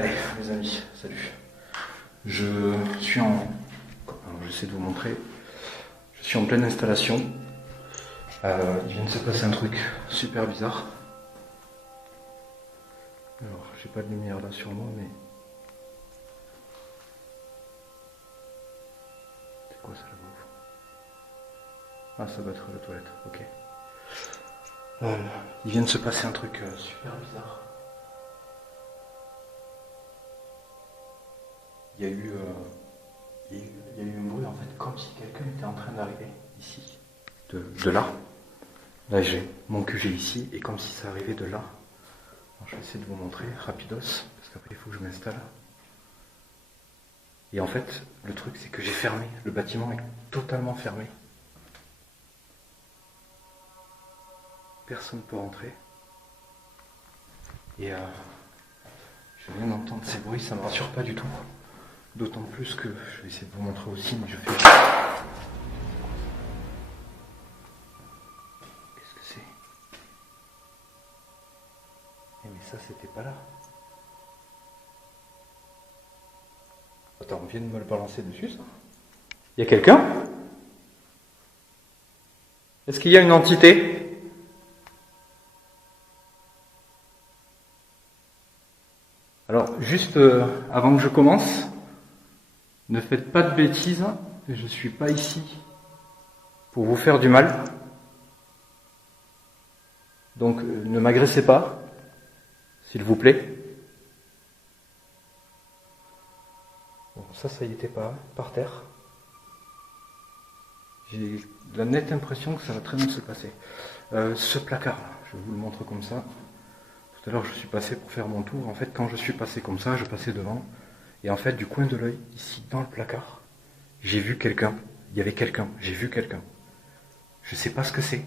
Allez, les amis, salut. Je suis en... Alors, j'essaie de vous montrer. Je suis en pleine installation. Il vient de se passer un truc super bizarre. Alors, j'ai pas de lumière là sur moi, mais... C'est quoi ça là-bas? Ah, ça doit être la toilette, ok. Il vient de se passer un truc super bizarre. Il y a eu un bruit en fait, comme si quelqu'un était en train d'arriver ici, de là. Là j'ai mon QG ici, et comme si ça arrivait de là. Alors, je vais essayer de vous montrer rapidos, parce qu'après il faut que je m'installe. Et en fait, le truc c'est que j'ai fermé, le bâtiment est totalement fermé. Personne ne peut rentrer. Et je viens d'entendre ces bruits, ça ne me rassure pas du tout. D'autant plus que, je vais essayer de vous montrer aussi, mais je fais... Qu'est-ce que c'est? Eh mais ça c'était pas là. Attends, on vient de me le balancer dessus ça? Il y a quelqu'un? Est-ce qu'il y a une entité? Alors, juste avant que je commence, ne faites pas de bêtises, je ne suis pas ici pour vous faire du mal. Donc, ne m'agressez pas, s'il vous plaît. Bon, ça y était pas, par terre. J'ai la nette impression que ça va très bien se passer. Ce placard-là, je vous le montre comme ça. Tout à l'heure, je suis passé pour faire mon tour. En fait, quand je suis passé comme ça, je passais devant. Et en fait, du coin de l'œil, ici, dans le placard, j'ai vu quelqu'un. Il y avait quelqu'un. J'ai vu quelqu'un. Je sais pas ce que c'est.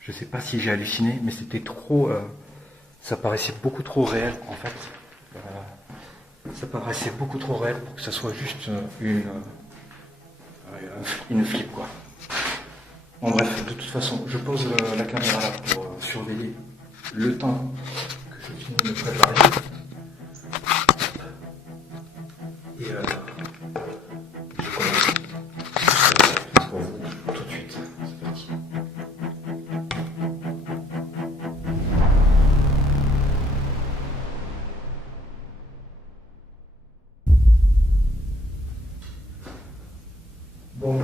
Je sais pas si j'ai halluciné, mais c'était trop... ça paraissait beaucoup trop réel, en fait. Ça paraissait beaucoup trop réel pour que ça soit juste une flip, quoi. Bon, bref, de toute façon, je pose la caméra là pour surveiller le temps que je finis de me préparer. Et je commence pour vous tout de suite. C'est parti. Bon.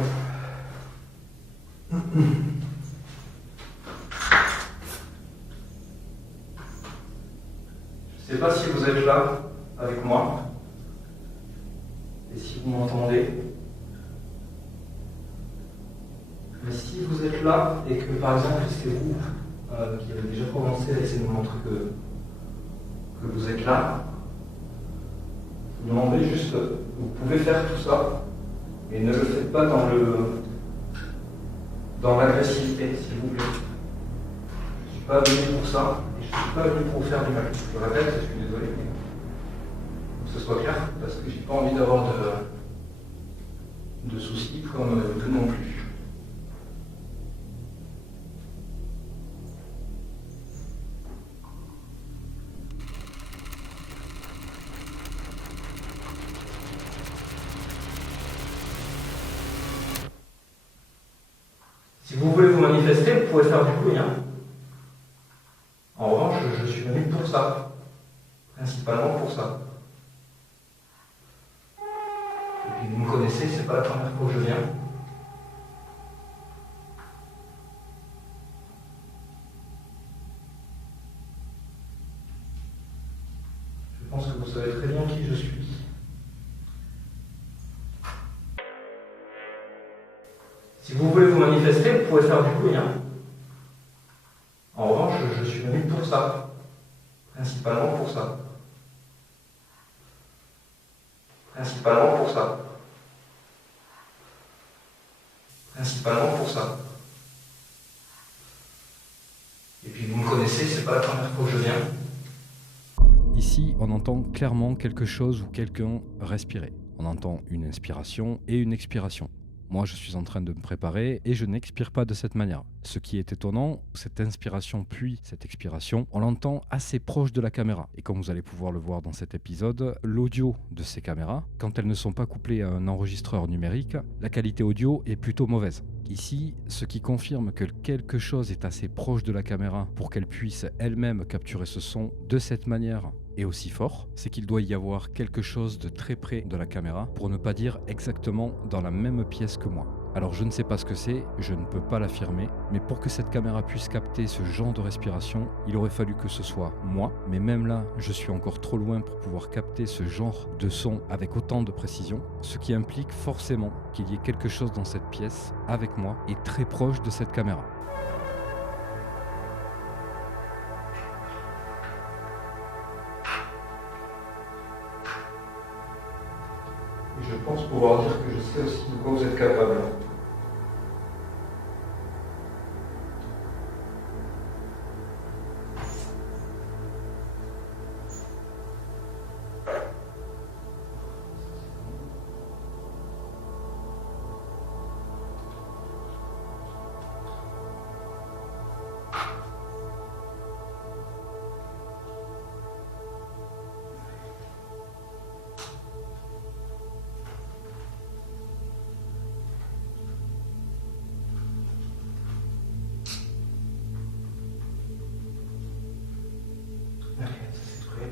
Je ne sais pas si vous êtes là avec moi et si vous m'entendez. Mais si vous êtes là et que par exemple c'est vous qui avez déjà commencé à essayer de me montrer que vous êtes là, je vous demandez juste, vous pouvez faire tout ça, mais ne le faites pas dans l'agressivité, s'il vous plaît. Je ne suis pas venu pour ça, et je ne suis pas venu pour vous faire du mal. Je le répète, je suis désolé, mais que ce soit clair, parce que j'ai pas envie d'avoir de soucis comme vous non plus. Si vous voulez vous manifester, vous pouvez faire du bruit. Hein. En revanche, je suis venu pour ça. Principalement pour ça. Et puis vous me connaissez, c'est pas la première fois que je viens. Je pense que vous savez très bien qui je suis. Si vous voulez vous manifester, vous pouvez faire du bruit. Hein. En revanche, je suis venu pour ça. Principalement pour ça. Principalement pour ça. Principalement pour ça. Et puis vous me connaissez, c'est pas la première fois que je viens. Ici, on entend clairement quelque chose ou quelqu'un respirer. On entend une inspiration et une expiration. Moi, je suis en train de me préparer et je n'expire pas de cette manière. Ce qui est étonnant, cette inspiration puis cette expiration, on l'entend assez proche de la caméra. Et comme vous allez pouvoir le voir dans cet épisode, l'audio de ces caméras, quand elles ne sont pas couplées à un enregistreur numérique, la qualité audio est plutôt mauvaise. Ici, ce qui confirme que quelque chose est assez proche de la caméra pour qu'elle puisse elle-même capturer ce son de cette manière et aussi fort, c'est qu'il doit y avoir quelque chose de très près de la caméra, pour ne pas dire exactement dans la même pièce que moi. Alors je ne sais pas ce que c'est, je ne peux pas l'affirmer, mais pour que cette caméra puisse capter ce genre de respiration, il aurait fallu que ce soit moi, mais même là, je suis encore trop loin pour pouvoir capter ce genre de son avec autant de précision, ce qui implique forcément qu'il y ait quelque chose dans cette pièce, avec moi, et très proche de cette caméra. Et je pense pouvoir dire que je sais aussi de quoi vous êtes capable. Allez, ça c'est prêt.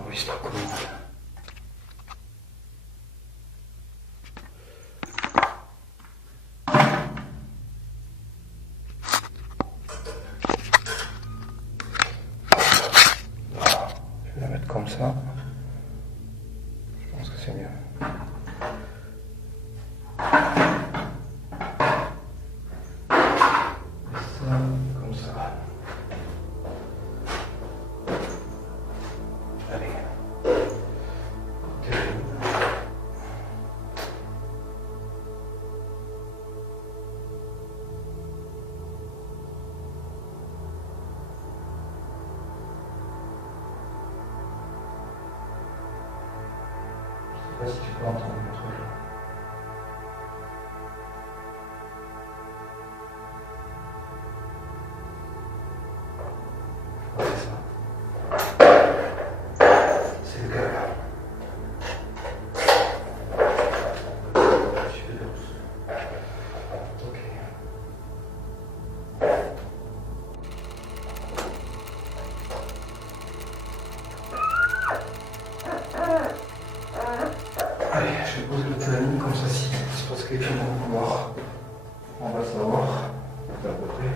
Enregistre comment? Je vais la mettre comme ça. Je pense que c'est mieux. Et ça, comme ça. Allez. Terrible. Je sais pas si tu peux entendre mon truc là. Ouais, c'est ça. C'est le cas là. Je fais douce. Ok. Allez, je vais poser le planning comme ça si il se passe quelque chose dans le couloir. On va savoir à peu près.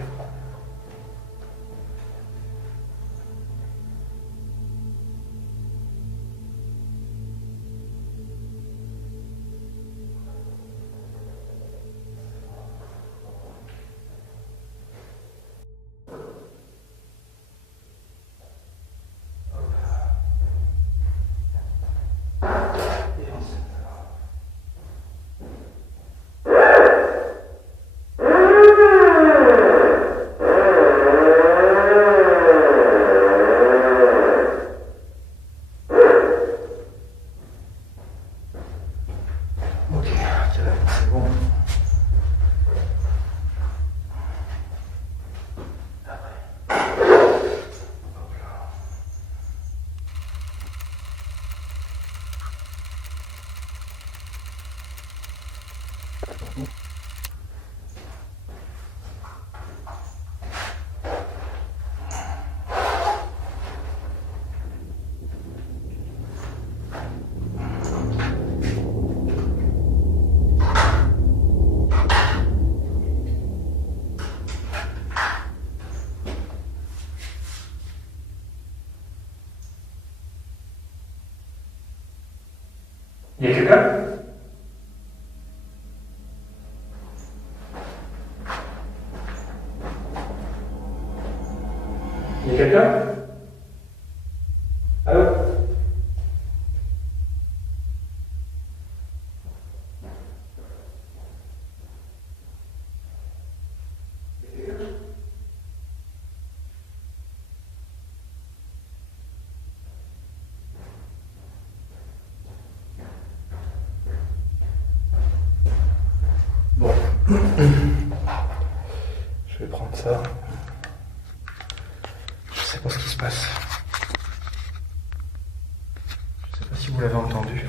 Et on s'est- Ok, c'est bon. Il y a quelqu'un? Il y a quelqu'un? Allô? Je vais prendre ça. Je sais pas ce qui se passe. Je sais pas si vous l'avez entendu.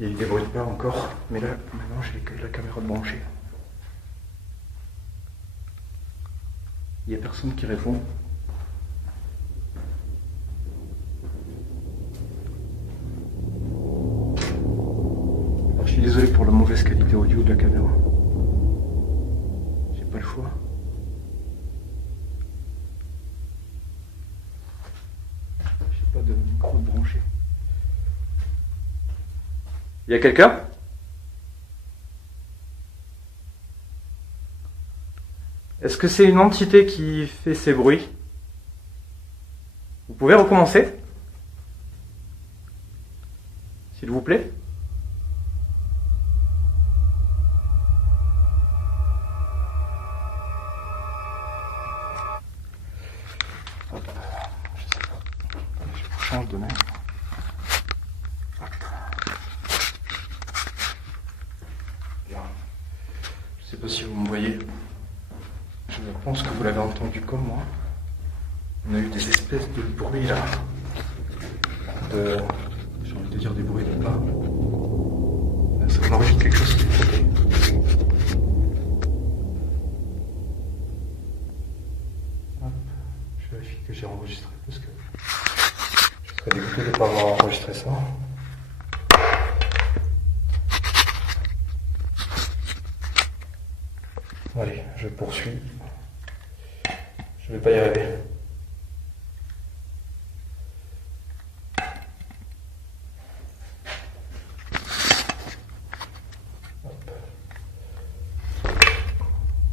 Il y a eu des bruits de pas encore, mais là, maintenant j'ai la caméra branchée. Il n'y a personne qui répond. Alors, je suis désolé pour la mauvaise qualité audio de la caméra. J'ai pas le choix. J'ai pas de micro branché. Il y a quelqu'un ? Est-ce que c'est une entité qui fait ces bruits ? Vous pouvez recommencer ? S'il vous plaît ? Hop. Je sais pas. Je vous change de main. Hop. Bien. Je sais pas si vous me voyez. Je pense que vous l'avez entendu comme moi. On a eu des espèces de bruits là. J'ai envie de dire des bruits de pas. Ça m'enregistre quelque chose qui est frotté. Hop. Je vérifie que j'ai enregistré parce que je serais dégoûté de ne pas avoir enregistré ça. Allez, je poursuis. Je vais pas y arriver. Hop.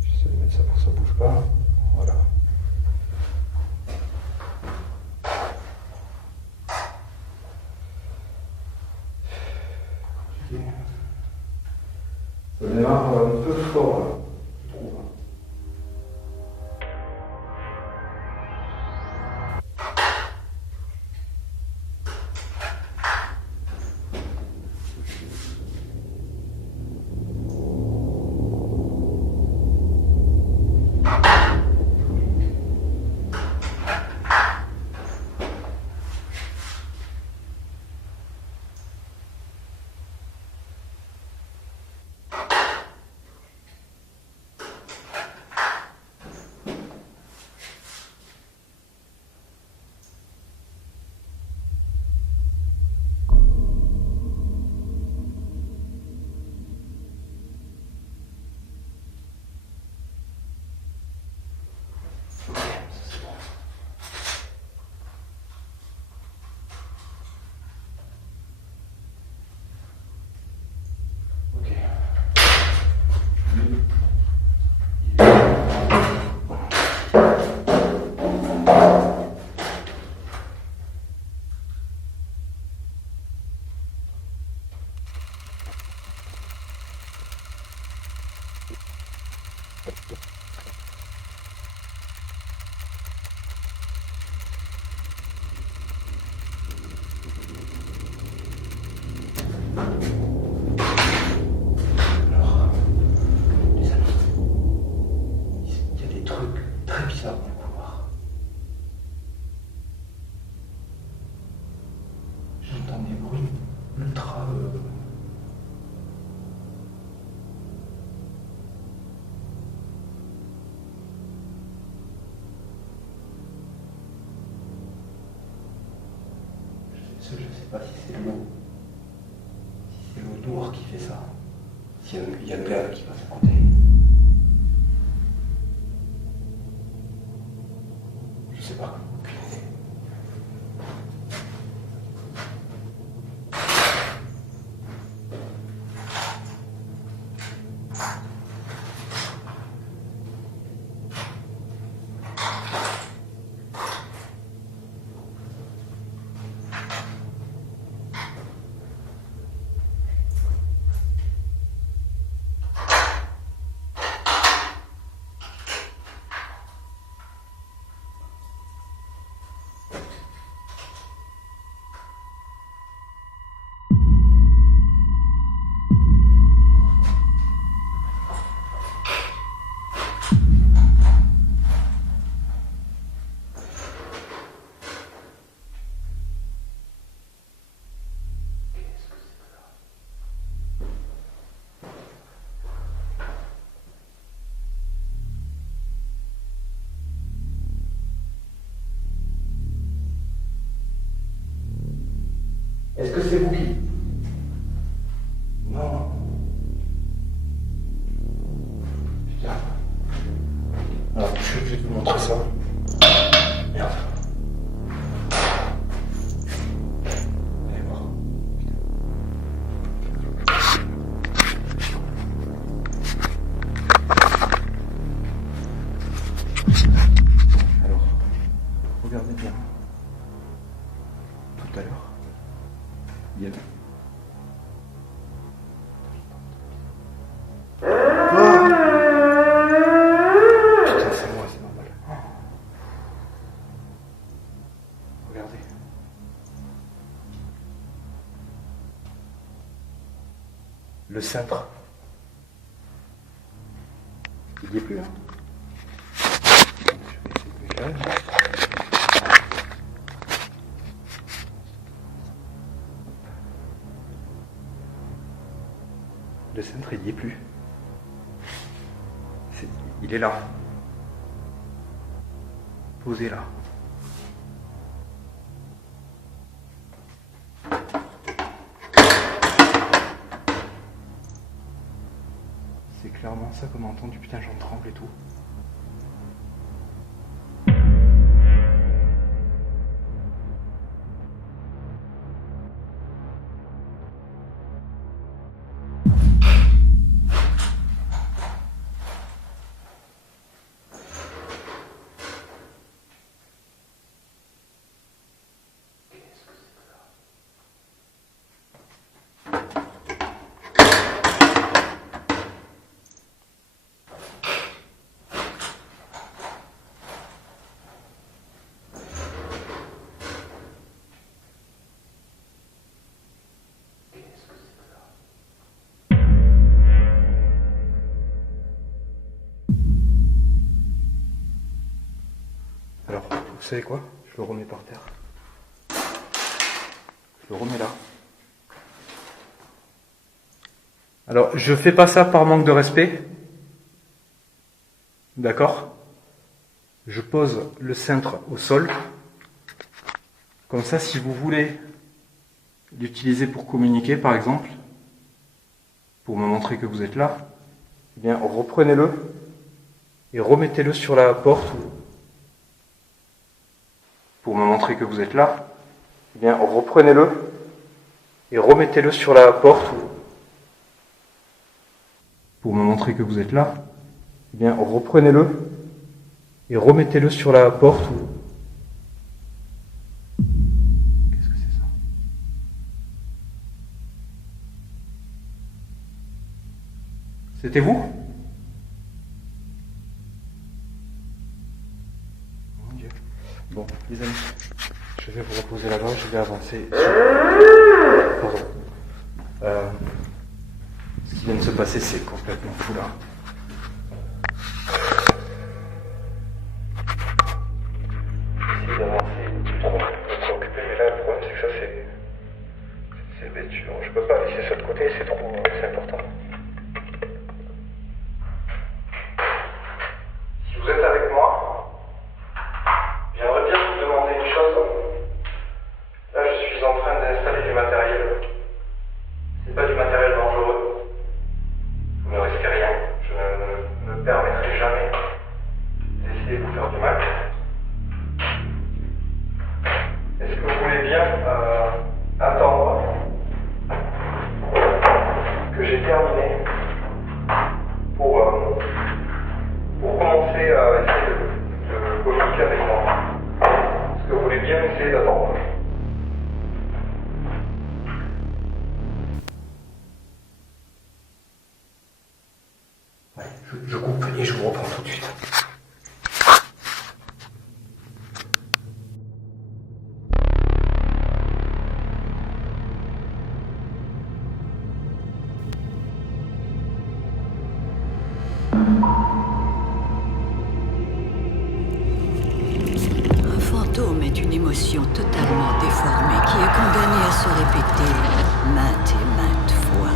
J'essaie de mettre ça pour que ça bouge pas. Voilà. Ok. Ça démarre un peu fort là. Alors, les amis, il y a des trucs très bizarres dans le couloir. J'entends des bruits ultra... Je ne sais pas si c'est l'eau. Si c'est l'eau d'Our qui fait ça. S'il y a le gars qui passe à côté. Je sais pas. Aucune idée. Est-ce que c'est vous qui... Non. Putain. Alors, je vais vous montrer ça. Merde. Allez voir. Alors, regardez bien. Tout à l'heure, il y avait... Putain, c'est moi, c'est normal. Regardez. Le cintre. Il n'y est plus, hein. Je vais essayer de m'éclairer. Le cintre, il n'y est plus. Il est là. Posé là. C'est clairement ça qu'on a entendu. Putain, j'en tremble et tout. Alors, vous savez quoi? Je le remets par terre. Je le remets là. Alors, je fais pas ça par manque de respect. D'accord? Je pose le cintre au sol. Comme ça, si vous voulez l'utiliser pour communiquer, par exemple, pour me montrer que vous êtes là, eh bien, reprenez-le et remettez-le sur la porte. Pour me montrer que vous êtes là, eh bien, reprenez-le et remettez-le sur la porte. Pour me montrer que vous êtes là, eh bien, reprenez-le et remettez-le sur la porte. Qu'est-ce que c'est ça? C'était vous? Mon Dieu. Bon, les amis, je vais vous reposer là-bas, je vais avancer. Pardon. Ce qui vient de se passer, c'est complètement fou là. J'essaie d'avancer, plus trop me préoccuper, mais là le problème c'est que ça c'est bête, je peux pas laisser ça de côté, c'est trop, c'est important. Si vous êtes avec moi, j'aimerais bien vous demander une chose. Là je suis en train d'installer du matériel. C'est pas du matériel dangereux. Vous ne risquez rien. Je ne me permettrai jamais d'essayer de vous faire du mal. Est-ce que vous voulez bien attendre que j'ai terminé pour commencer à essayer de communiquer avec moi? Est-ce que vous voulez bien essayer d'attendre? Je coupe et je vous reprends tout de suite. Un fantôme est une émotion totalement déformée qui est condamnée à se répéter maintes et maintes fois.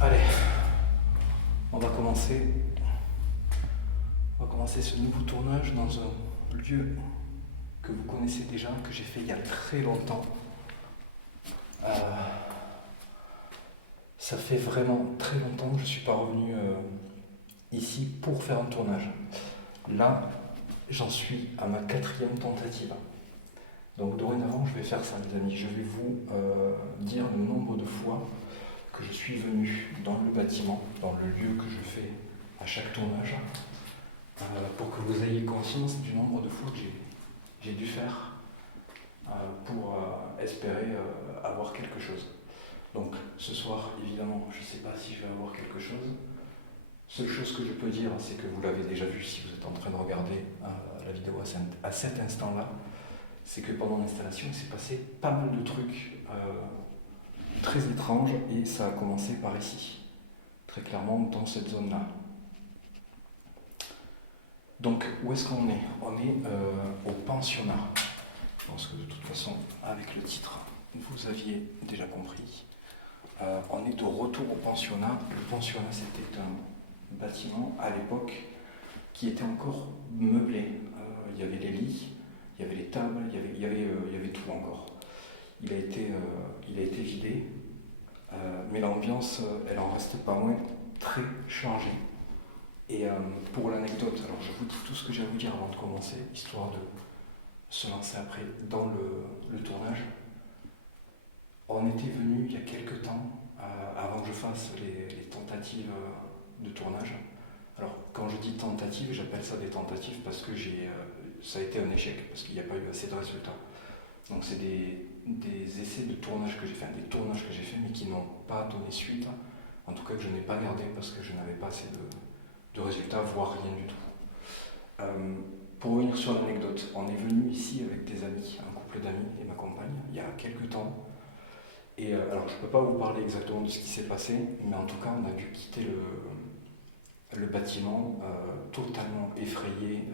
Allez, on va commencer ce nouveau tournage dans un lieu que vous connaissez déjà, que j'ai fait il y a très longtemps. Ça fait vraiment très longtemps que je ne suis pas revenu ici pour faire un tournage. Là, j'en suis à ma 4e tentative. Donc dorénavant, je vais faire ça, les amis. Je vais vous dire le nombre de fois que je suis venu dans le bâtiment, dans le lieu que je fais à chaque tournage, pour que vous ayez conscience du nombre de fois que j'ai dû faire pour espérer avoir quelque chose. Donc ce soir, évidemment, je ne sais pas si je vais avoir quelque chose. Seule chose que je peux dire, c'est que vous l'avez déjà vu si vous êtes en train de regarder la vidéo à cet instant-là, c'est que pendant l'installation, il s'est passé pas mal de trucs très étranges et ça a commencé par ici, très clairement dans cette zone-là. Donc où est-ce qu'on est? On est au pensionnat. Je pense que de toute façon, avec le titre, vous aviez déjà compris. On est de retour au pensionnat. Le pensionnat, c'était un bâtiment à l'époque qui était encore meublé. Il y avait les lits, il y avait les tables, il y avait tout encore. Il a été vidé, mais l'ambiance, elle en reste pas moins très chargée. Et pour l'anecdote, alors je vous dis tout ce que j'ai à vous dire avant de commencer, histoire de se lancer après dans le tournage. On était venu il y a quelques temps, avant que je fasse les tentatives de tournage. Alors quand je dis tentative, j'appelle ça des tentatives parce que ça a été un échec, parce qu'il n'y a pas eu assez de résultats. Donc c'est des essais de tournage que j'ai fait, des tournages que j'ai fait mais qui n'ont pas donné suite, en tout cas que je n'ai pas gardé parce que je n'avais pas assez de résultats, voire rien du tout. Pour revenir sur l'anecdote, on est venu ici avec des amis, un couple d'amis et ma compagne, il y a quelques temps. Et alors je ne peux pas vous parler exactement de ce qui s'est passé, mais en tout cas on a dû quitter le bâtiment totalement effrayé,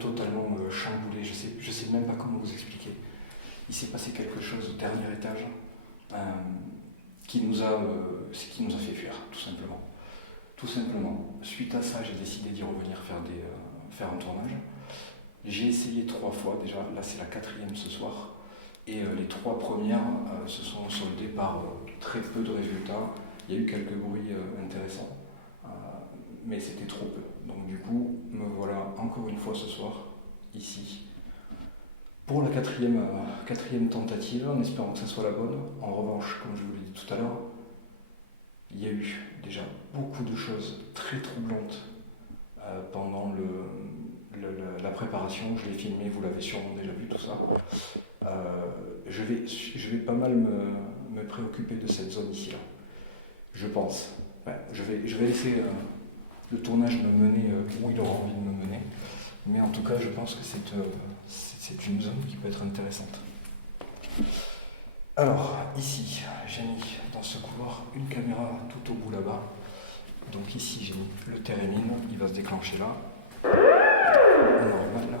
totalement chamboulé, je sais même pas comment vous expliquer. Il s'est passé quelque chose au dernier étage qui nous a fait fuir, tout simplement. Tout simplement. Suite à ça, j'ai décidé d'y revenir faire un tournage. J'ai essayé 3 fois déjà, là c'est la 4e ce soir. Et les 3 premières se sont soldées par très peu de résultats. Il y a eu quelques bruits intéressants, mais c'était trop peu. Donc du coup, me voilà encore une fois ce soir, ici, pour la 4e tentative, en espérant que ça soit la bonne. En revanche, comme je vous l'ai dit tout à l'heure, il y a eu déjà beaucoup de choses très troublantes pendant la préparation. Je l'ai filmé, vous l'avez sûrement déjà vu tout ça. Je vais pas mal me préoccuper de cette zone ici, là. Je pense. Ouais, je vais laisser le tournage me mener où il aura envie de me mener. Mais en tout cas, je pense que c'est une zone qui peut être intéressante. Alors, ici, j'ai mis dans ce couloir une caméra tout au bout là-bas. Donc ici, j'ai mis le térémine, il va se déclencher là. Normal, là.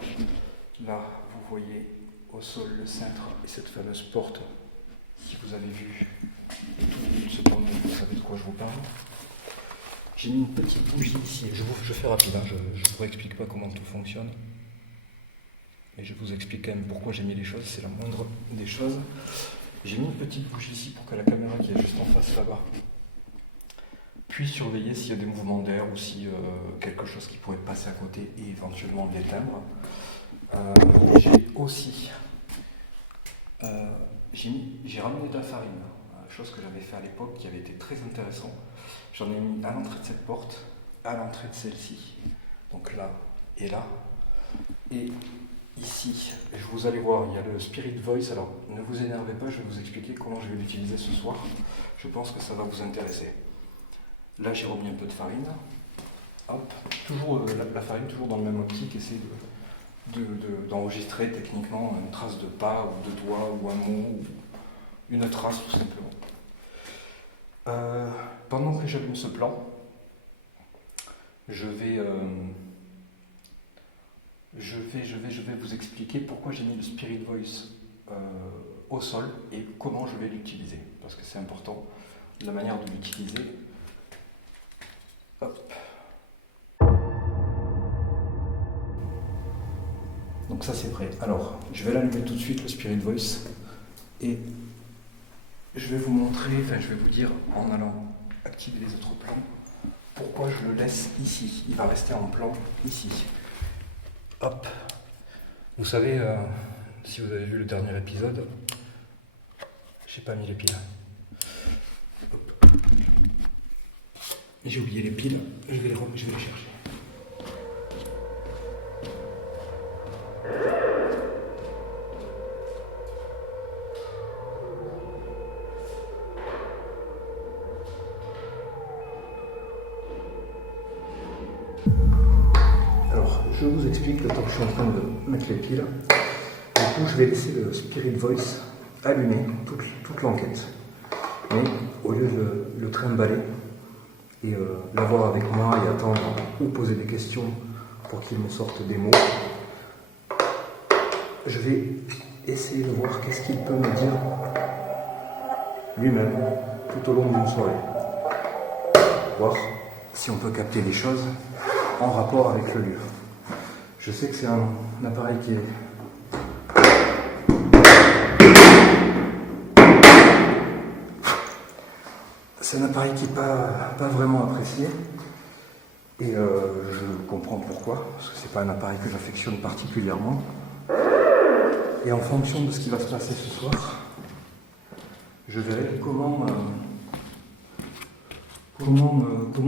Là, vous voyez au sol le cintre et cette fameuse porte. Si vous avez vu tout ce tournage, vous savez de quoi je vous parle. J'ai mis une petite bougie ici. Je fais rapide, hein, je ne vous explique pas comment tout fonctionne. Mais je vous explique quand même pourquoi j'ai mis les choses, c'est la moindre des choses. J'ai mis une petite bougie ici pour que la caméra qui est juste en face là-bas puisse surveiller s'il y a des mouvements d'air ou si quelque chose qui pourrait passer à côté et éventuellement l'éteindre. J'ai aussi j'ai ramené de la farine, chose que j'avais fait à l'époque qui avait été très intéressant. J'en ai mis à l'entrée de cette porte, à l'entrée de celle-ci, donc là et là. Et ici, vous allez voir, il y a le Spirit Voice. Alors ne vous énervez pas, je vais vous expliquer comment je vais l'utiliser ce soir. Je pense que ça va vous intéresser. Là j'ai remis un peu de farine. Hop, toujours la farine, toujours dans le même optique, essayer d'enregistrer techniquement une trace de pas ou de doigt ou un mot ou une trace tout simplement. Pendant que j'allume ce plan, je vais vous expliquer pourquoi j'ai mis le Spirit Voice au sol et comment je vais l'utiliser, parce que c'est important. la manière de l'utiliser. Hop. Donc ça c'est prêt. Alors, je vais l'allumer tout de suite, le Spirit Voice, et je vais vous montrer, je vais vous dire en allant activer les autres plans, pourquoi je le laisse ici. Il va rester en plan ici. Hop. Vous savez, si vous avez vu le dernier épisode, j'ai pas mis les piles. Hop. J'ai oublié les piles, je vais les chercher. Alors, je vous explique le temps que je suis en train de mettre les piles. Du coup, je vais laisser le Spirit Voice allumé toute l'enquête. Mais au lieu de le trimballer et l'avoir avec moi et attendre ou poser des questions pour qu'il me sorte des mots, je vais essayer de voir qu'est-ce qu'il peut me dire lui-même tout au long d'une soirée. Voir si on peut capter des choses en rapport avec le livre. Je sais que c'est un appareil qui est pas vraiment apprécié, et je comprends pourquoi, parce que c'est pas un appareil que j'affectionne particulièrement. Et en fonction de ce qui va se passer ce soir, je verrai comment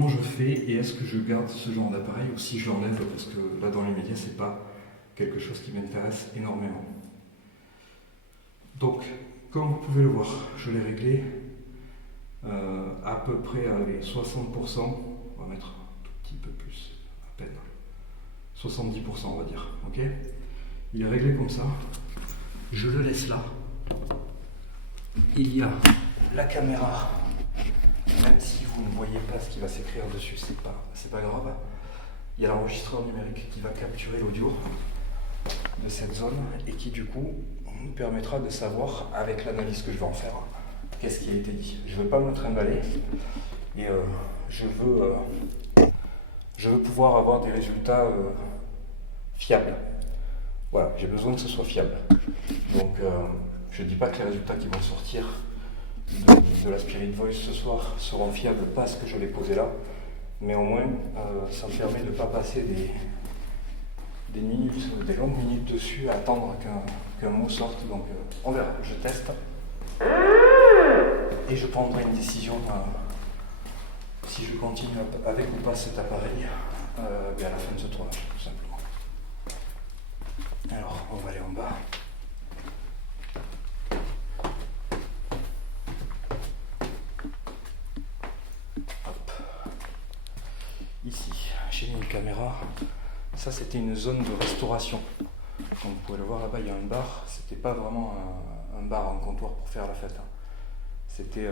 je fais, et est-ce que je garde ce genre d'appareil ou si je l'enlève, parce que là dans l'immédiat c'est pas quelque chose qui m'intéresse énormément. Donc, comme vous pouvez le voir, je l'ai réglé à peu près à 60%, on va mettre un tout petit peu plus, à peine, 70% on va dire, ok ? Il est réglé comme ça, je le laisse là. Il y a la caméra, même si vous ne voyez pas ce qui va s'écrire dessus, c'est pas grave. Il y a l'enregistreur numérique qui va capturer l'audio de cette zone et qui du coup nous permettra de savoir, avec l'analyse que je vais en faire, qu'est-ce qui a été dit. Je ne veux pas me trimballer et je veux pouvoir avoir des résultats fiables. Voilà, j'ai besoin que ce soit fiable. Donc je ne dis pas que les résultats qui vont sortir de la Spirit Voice ce soir seront fiables parce que je l'ai posé là, mais au moins ça me permet de ne pas passer des longues minutes dessus à attendre qu'un mot sorte. Donc on verra, je teste et je prendrai une décision si je continue avec ou pas cet appareil à la fin de ce tournage, tout simplement. Alors on va aller en bas. Hop. Ici, j'ai mis une caméra. Ça c'était une zone de restauration. Comme vous pouvez le voir là-bas, il y a un bar. C'était pas vraiment un bar, un comptoir pour faire la fête. C'était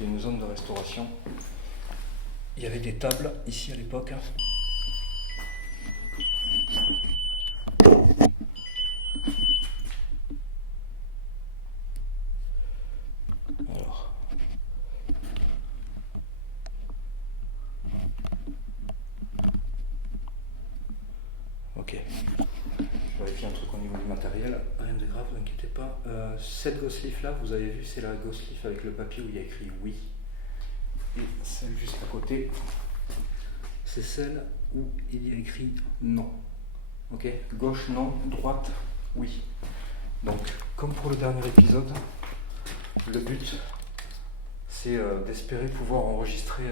une zone de restauration. Il y avait des tables ici à l'époque. Alors. Ok. Je vérifie un truc au niveau du matériel. Rien de grave, ne vous inquiétez pas. Cette Ghost Leaf là, vous avez vu, c'est la Ghost Leaf avec le papier où il y a écrit oui. Et celle juste à côté, c'est celle où il y a écrit non. Ok, gauche non, droite oui. Donc, comme pour le dernier épisode, le but c'est d'espérer pouvoir enregistrer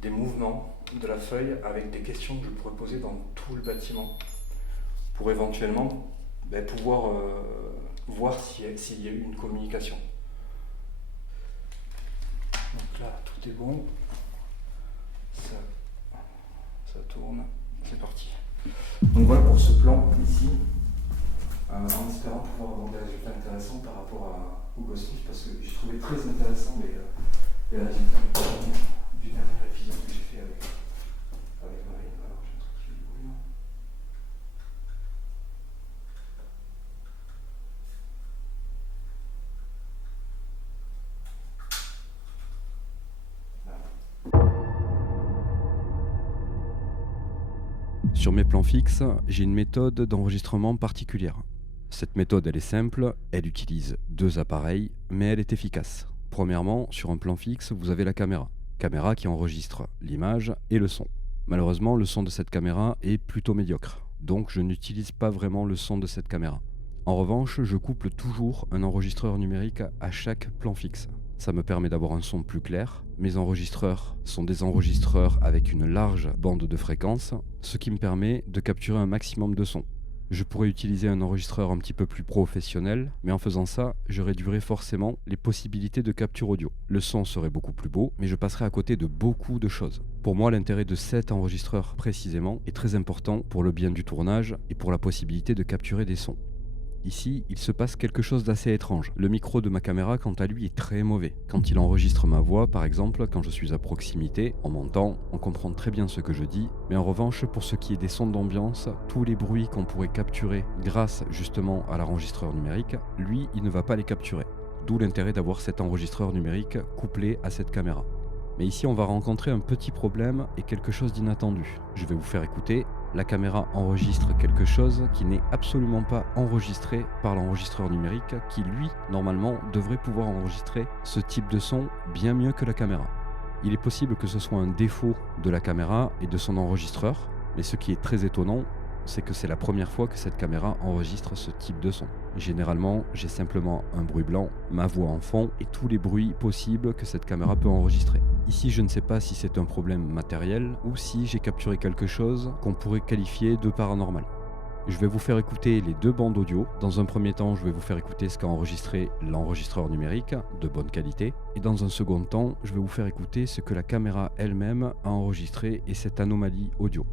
des mouvements de la feuille avec des questions que je pourrais poser dans tout le bâtiment pour éventuellement pouvoir voir s'il y a eu une communication. Donc là, tout est bon. Ça tourne. C'est parti. Donc voilà pour ce plan ici. En espérant pouvoir avoir des résultats intéressants par rapport au Ghost Leaf, parce que j'ai trouvé très intéressant les résultats du dernier épisode que j'ai fait avec Marine. Alors j'ai un truc qui fait du bruit. Sur mes plans fixes, j'ai une méthode d'enregistrement particulière. Cette méthode, elle est simple, elle utilise 2 appareils, mais elle est efficace. Premièrement, sur un plan fixe, vous avez la caméra qui enregistre l'image et le son. Malheureusement, le son de cette caméra est plutôt médiocre, donc je n'utilise pas vraiment le son de cette caméra. En revanche, je couple toujours un enregistreur numérique à chaque plan fixe. Ça me permet d'avoir un son plus clair. Mes enregistreurs sont des enregistreurs avec une large bande de fréquence, ce qui me permet de capturer un maximum de son. Je pourrais utiliser un enregistreur un petit peu plus professionnel, mais en faisant ça, je réduirais forcément les possibilités de capture audio. Le son serait beaucoup plus beau, mais je passerais à côté de beaucoup de choses. Pour moi, l'intérêt de cet enregistreur précisément est très important pour le bien du tournage et pour la possibilité de capturer des sons. Ici, il se passe quelque chose d'assez étrange. Le micro de ma caméra, quant à lui, est très mauvais. Quand il enregistre ma voix, par exemple, quand je suis à proximité, on m'entend, on comprend très bien ce que je dis, mais en revanche, pour ce qui est des sons d'ambiance, tous les bruits qu'on pourrait capturer grâce justement à l'enregistreur numérique, lui, il ne va pas les capturer. D'où l'intérêt d'avoir cet enregistreur numérique couplé à cette caméra. Mais ici, on va rencontrer un petit problème et quelque chose d'inattendu. Je vais vous faire écouter. La caméra enregistre quelque chose qui n'est absolument pas enregistré par l'enregistreur numérique qui, lui, normalement, devrait pouvoir enregistrer ce type de son bien mieux que la caméra. Il est possible que ce soit un défaut de la caméra et de son enregistreur, mais ce qui est très étonnant, c'est que c'est la première fois que cette caméra enregistre ce type de son. Généralement, j'ai simplement un bruit blanc, ma voix en fond et tous les bruits possibles que cette caméra peut enregistrer. Ici, je ne sais pas si c'est un problème matériel ou si j'ai capturé quelque chose qu'on pourrait qualifier de paranormal. Je vais vous faire écouter les 2 bandes audio. Dans un premier temps, je vais vous faire écouter ce qu'a enregistré l'enregistreur numérique de bonne qualité. Et dans un second temps, je vais vous faire écouter ce que la caméra elle-même a enregistré et cette anomalie audio.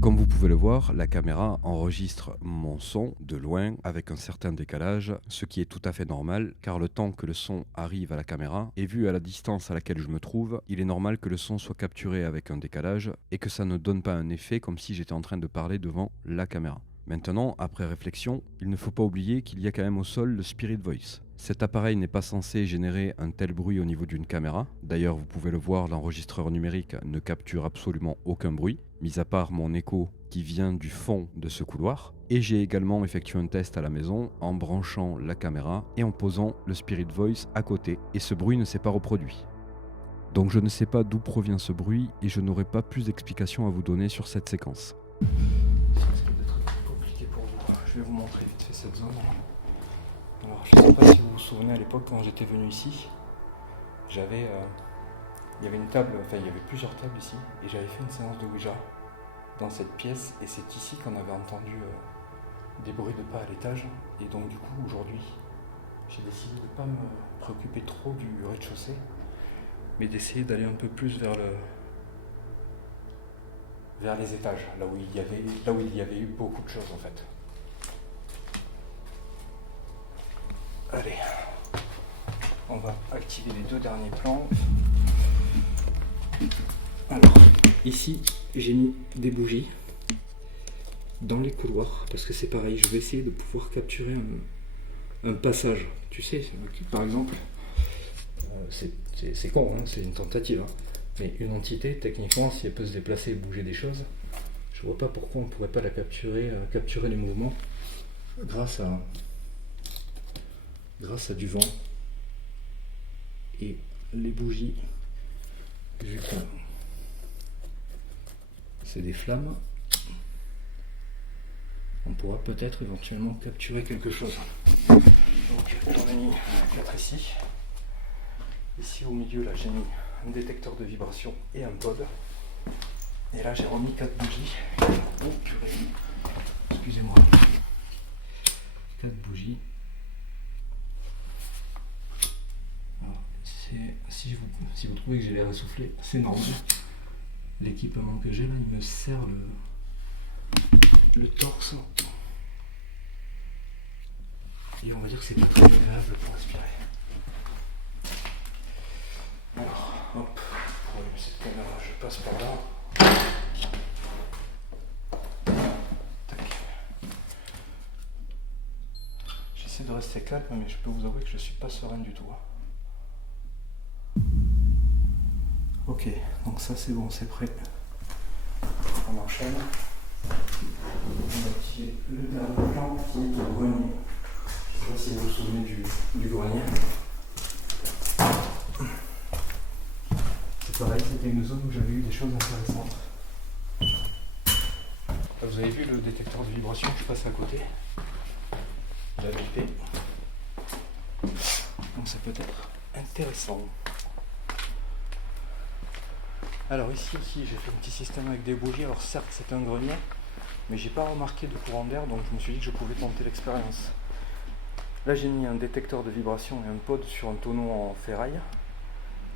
Comme vous pouvez le voir, la caméra enregistre mon son de loin avec un certain décalage, ce qui est tout à fait normal car le temps que le son arrive à la caméra et vu à la distance à laquelle je me trouve, il est normal que le son soit capturé avec un décalage et que ça ne donne pas un effet comme si j'étais en train de parler devant la caméra. Maintenant, après réflexion, il ne faut pas oublier qu'il y a quand même au sol le Spirit Voice. Cet appareil n'est pas censé générer un tel bruit au niveau d'une caméra. D'ailleurs, vous pouvez le voir, l'enregistreur numérique ne capture absolument aucun bruit, mis à part mon écho qui vient du fond de ce couloir. Et j'ai également effectué un test à la maison en branchant la caméra et en posant le Spirit Voice à côté. Et ce bruit ne s'est pas reproduit. Donc je ne sais pas d'où provient ce bruit et je n'aurai pas plus d'explications à vous donner sur cette séquence. Ça risque d'être compliqué pour vous. Je vais vous montrer vite fait cette zone. Alors, je ne sais pas si vous vous souvenez à l'époque quand j'étais venu ici, il y avait une table, enfin il y avait plusieurs tables ici, et j'avais fait une séance de Ouija dans cette pièce, et c'est ici qu'on avait entendu des bruits de pas à l'étage, et donc du coup aujourd'hui, j'ai décidé de ne pas me préoccuper trop du rez-de-chaussée, mais d'essayer d'aller un peu plus vers les étages, là où il y avait eu beaucoup de choses en fait. Allez, on va activer les 2 derniers plans. Alors, ici, j'ai mis des bougies dans les couloirs, parce que c'est pareil, je vais essayer de pouvoir capturer un passage. Tu sais, par exemple, C'est con, hein, c'est une tentative. Hein. Mais une entité, techniquement, si elle peut se déplacer et bouger des choses, je vois pas pourquoi on ne pourrait pas la capturer, capturer les mouvements grâce à du vent et les bougies. Vu que c'est des flammes, on pourra peut-être éventuellement capturer quelque chose. Donc j'en ai mis 4 ici. Ici au milieu, là j'ai mis un détecteur de vibration et un pod. Et là j'ai remis 4 bougies. Oh purée, excusez-moi. 4 bougies. Alors, si vous trouvez que j'ai l'air essoufflé, c'est normal. L'équipement que j'ai là, il me serre le torse. Et on va dire que c'est pas très agréable pour respirer. Alors, hop, pour allumer cette caméra, je passe par là. Tac. J'essaie de rester calme, mais je peux vous avouer que je suis pas serein du tout. Ok, donc ça c'est bon, c'est prêt. On enchaîne. On va activer le dernier plan qui est le grenier. Je ne sais pas si vous vous souvenez du grenier. C'est pareil, c'était une zone où j'avais eu des choses intéressantes. Là, vous avez vu le détecteur de vibration, je passe à côté. Il a bipé. Donc ça peut être intéressant. Alors ici aussi j'ai fait un petit système avec des bougies. Alors certes c'est un grenier, mais j'ai pas remarqué de courant d'air, donc je me suis dit que je pouvais tenter l'expérience. Là j'ai mis un détecteur de vibration et un pod sur un tonneau en ferraille.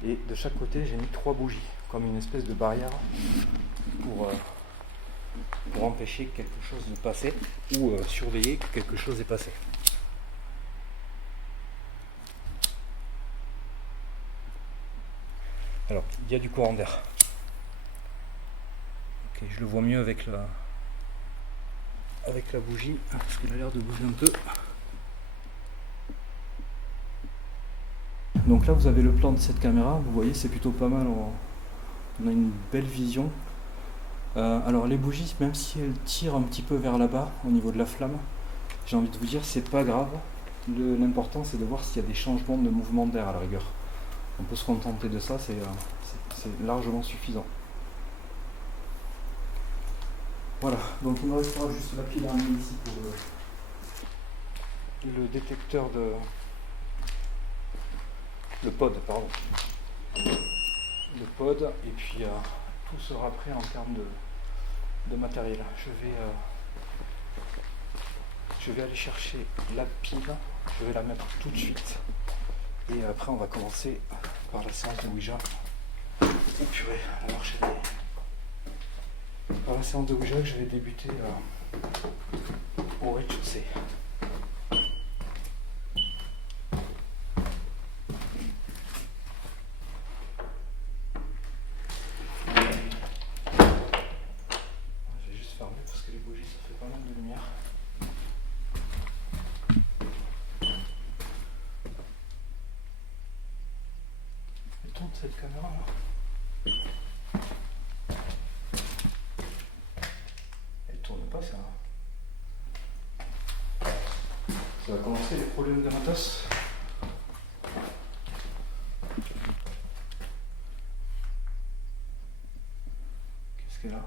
Et de chaque côté j'ai mis 3 bougies, comme une espèce de barrière pour empêcher que quelque chose de passer ou surveiller que quelque chose est passé. Alors il y a du courant d'air. Ok, je le vois mieux avec la bougie, parce qu'il a l'air de bouger un peu. Donc là vous avez le plan de cette caméra, vous voyez c'est plutôt pas mal, on a une belle vision. Alors les bougies, même si elles tirent un petit peu vers là-bas au niveau de la flamme, j'ai envie de vous dire c'est pas grave. L'important c'est de voir s'il y a des changements de mouvement d'air à la rigueur. On peut se contenter de ça, c'est largement suffisant. Voilà, donc il me restera juste la pile à amener ici pour le détecteur de... le pod, pardon. Le pod, et puis tout sera prêt en termes de matériel. Je vais aller chercher la pile, je vais la mettre tout de suite. Et après on va commencer par la séance de Ouija. Oh purée, la marche elle est... Par la séance de Ouija, je vais débuter au rez-de-chaussée. Je vais juste fermer parce que les bougies ça fait pas mal de lumière. Elle tourne cette caméra là. Pas ça. Ça va commencer les problèmes de matos. Qu'est-ce qu'elle a?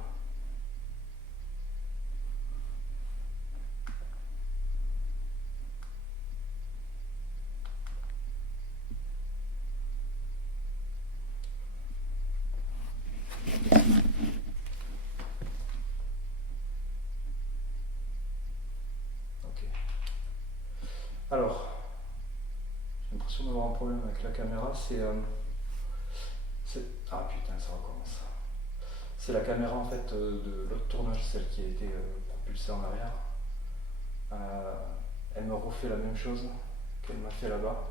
Alors, j'ai l'impression d'avoir un problème avec la caméra, ah putain, ça recommence. C'est la caméra en fait de l'autre tournage, celle qui a été propulsée en arrière. Elle me refait la même chose qu'elle m'a fait là-bas.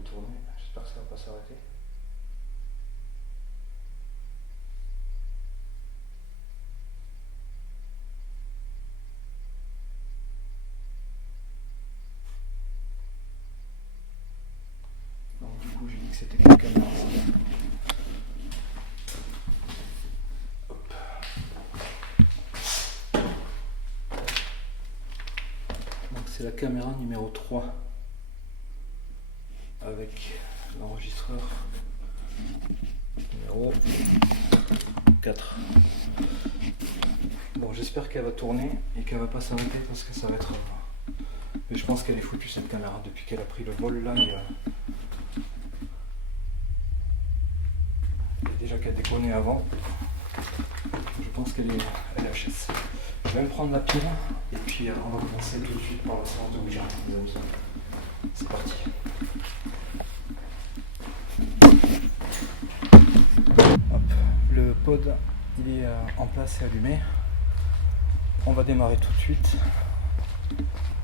de tourner. J'espère que ça va pas s'arrêter. Donc du coup j'ai dit que c'était que caméra. Hop. Donc c'est la caméra numéro 3 avec l'enregistreur numéro 4. Bon, j'espère qu'elle va tourner et qu'elle va pas s'arrêter parce que ça va être... Mais je pense qu'elle est foutue cette caméra depuis qu'elle a pris le vol là. Il y a déjà qu'elle déconnait avant. Je pense qu'elle est HS. Je vais me prendre la pile et puis on va commencer tout de suite par la séance de Ouija. C'est parti. Hop. Le pod il est en place et allumé. On va démarrer tout de suite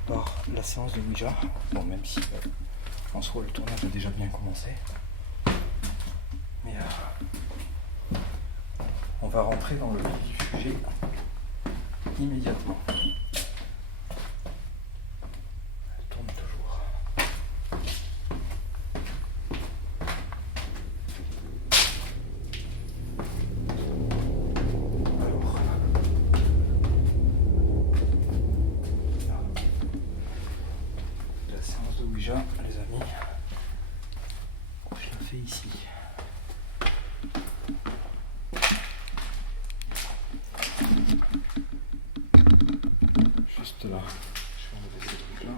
par la séance de Ouija. Bon, même si en soi le tournage a déjà bien commencé. Mais on va rentrer dans le vif du sujet immédiatement. Elle tourne toujours. Alors, la séance de Ouija, les amis, je la fais ici. Juste là, je vais enlever ces trucs là.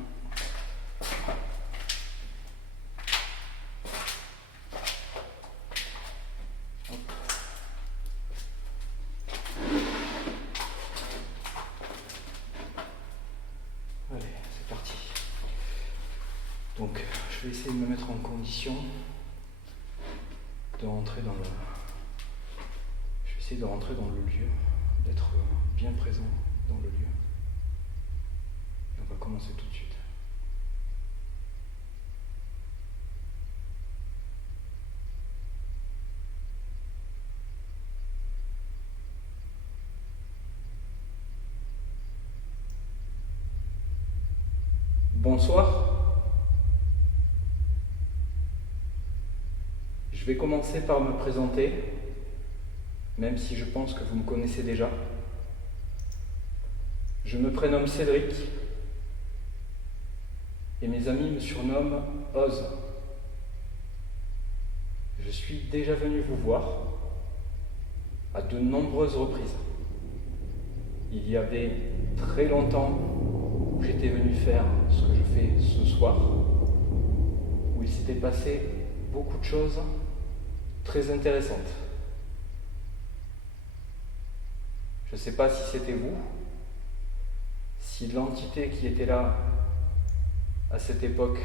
Hop. Allez, c'est parti. Donc, je vais essayer de me mettre en condition de rentrer dans le... Je vais essayer de rentrer dans le lieu, d'être bien présent dans le lieu. Et on va commencer tout de suite. Bonsoir. Je vais commencer par me présenter, même si je pense que vous me connaissez déjà. Je me prénomme Cédric et mes amis me surnomment Oz. Je suis déjà venu vous voir à de nombreuses reprises. Il y avait très longtemps où j'étais venu faire ce que je fais ce soir, où il s'était passé beaucoup de choses très intéressantes. Je ne sais pas si c'était vous, si l'entité qui était là à cette époque,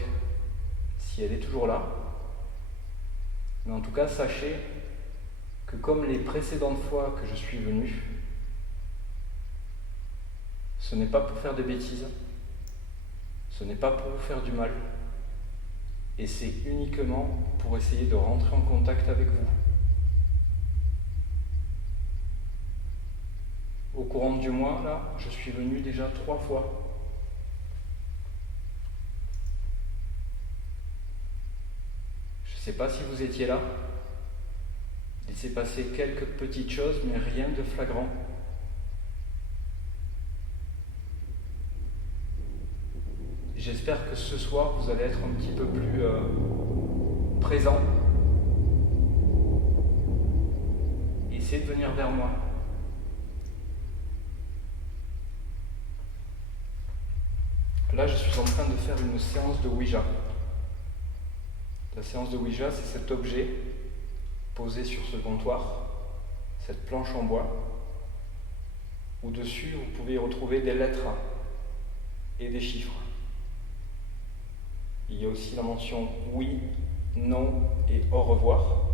si elle est toujours là, mais en tout cas sachez que comme les précédentes fois que je suis venu, ce n'est pas pour faire des bêtises, ce n'est pas pour vous faire du mal, et c'est uniquement pour essayer de rentrer en contact avec vous. Au courant du mois, là, je suis venu déjà 3 fois. Je ne sais pas si vous étiez là. Il s'est passé quelques petites choses, mais rien de flagrant. J'espère que ce soir, vous allez être un petit peu plus présent. Essayez de venir vers moi. Là, je suis en train de faire une séance de Ouija. La séance de Ouija, c'est cet objet posé sur ce comptoir, cette planche en bois, où dessus, vous pouvez y retrouver des lettres et des chiffres. Il y a aussi la mention oui, non et au revoir.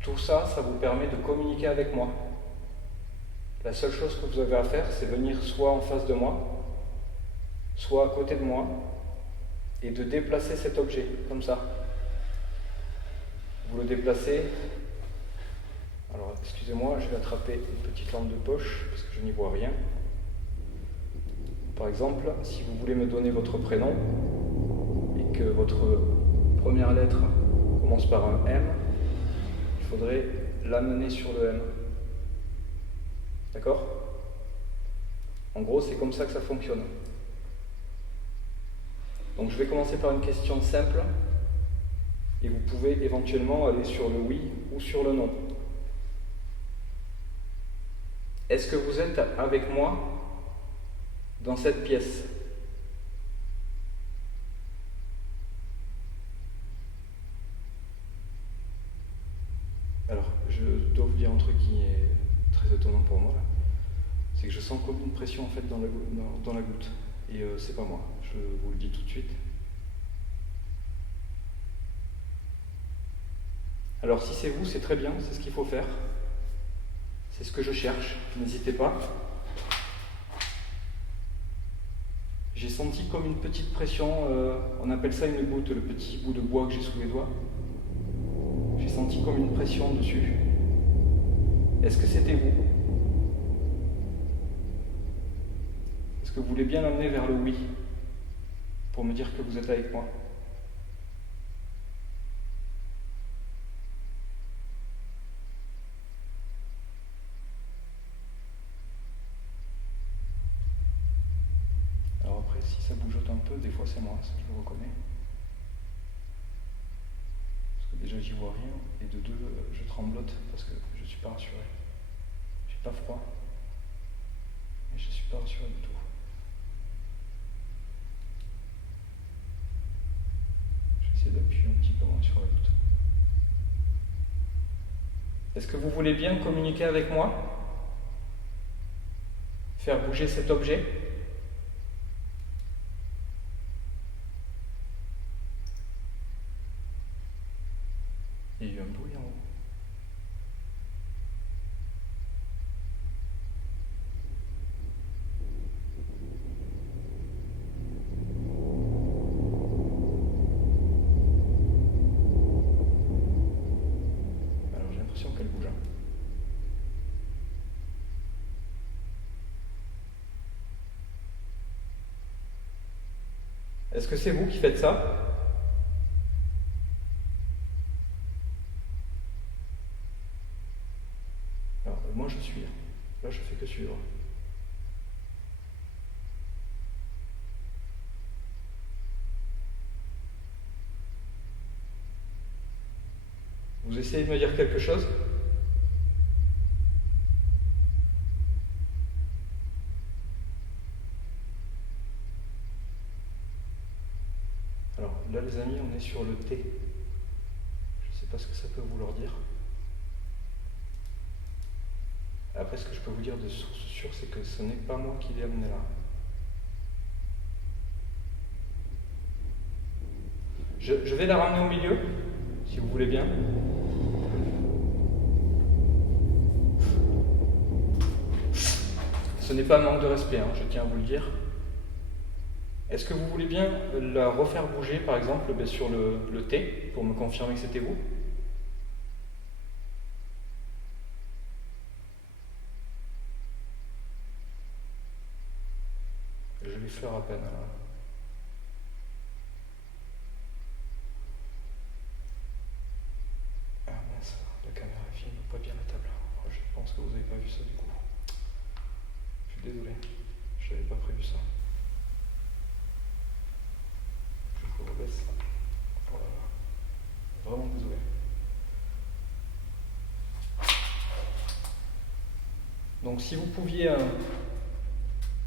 Tout ça, ça vous permet de communiquer avec moi. La seule chose que vous avez à faire, c'est venir soit en face de moi, soit à côté de moi, et de déplacer cet objet, comme ça. Vous le déplacez. Alors, excusez-moi, je vais attraper une petite lampe de poche, parce que je n'y vois rien. Par exemple, si vous voulez me donner votre prénom, et que votre première lettre commence par un M, il faudrait l'amener sur le M. D'accord ? En gros, c'est comme ça que ça fonctionne. Donc je vais commencer par une question simple, et vous pouvez éventuellement aller sur le oui ou sur le non. Est-ce que vous êtes avec moi dans cette pièce ? Alors, je dois vous dire un truc qui est très étonnant pour moi, là. C'est que je sens comme une pression en fait dans la goutte. Et c'est pas moi, je vous le dis tout de suite. Alors si c'est vous, c'est très bien, c'est ce qu'il faut faire. C'est ce que je cherche, n'hésitez pas. J'ai senti comme une petite pression, on appelle ça une goutte, le petit bout de bois que j'ai sous les doigts. J'ai senti comme une pression dessus. Est-ce que c'était vous ? Est-ce que vous voulez bien l'amener vers le oui, pour me dire que vous êtes avec moi ? Alors après, si ça bougeote un peu, des fois c'est moi, ça je le reconnais. Parce que déjà j'y vois rien, et de deux, je tremblote parce que je ne suis pas rassuré. J'ai pas froid, mais je ne suis pas rassuré du tout. J'essaie d'appuyer un petit peu moins sur la goutte. Est-ce que vous voulez bien communiquer avec moi ? Faire bouger cet objet ? Il y a eu un bruit en haut. Alors j'ai l'impression qu'elle bouge. Est-ce que c'est vous qui faites ça ? Alors moi je suis. Là je fais que suivre. Vous essayez de me dire quelque chose ? Alors là les amis, on est sur le T. Je ne sais pas ce que ça peut vouloir dire. Après, ce que je peux vous dire de source sûre, c'est que ce n'est pas moi qui l'ai amené là. Je vais la ramener au milieu, si vous voulez bien. Ce n'est pas un manque de respect, hein, je tiens à vous le dire. Est-ce que vous voulez bien la refaire bouger, par exemple, sur le T, pour me confirmer que c'était vous ? Je l'effleure à peine. Alors. Ah mince, la caméra filme pas bien la table. Oh, je pense que vous n'avez pas vu ça du coup. Je suis désolé, je n'avais pas prévu ça. Je vous rebaisse. Oh là là. Vraiment désolé. Donc si vous pouviez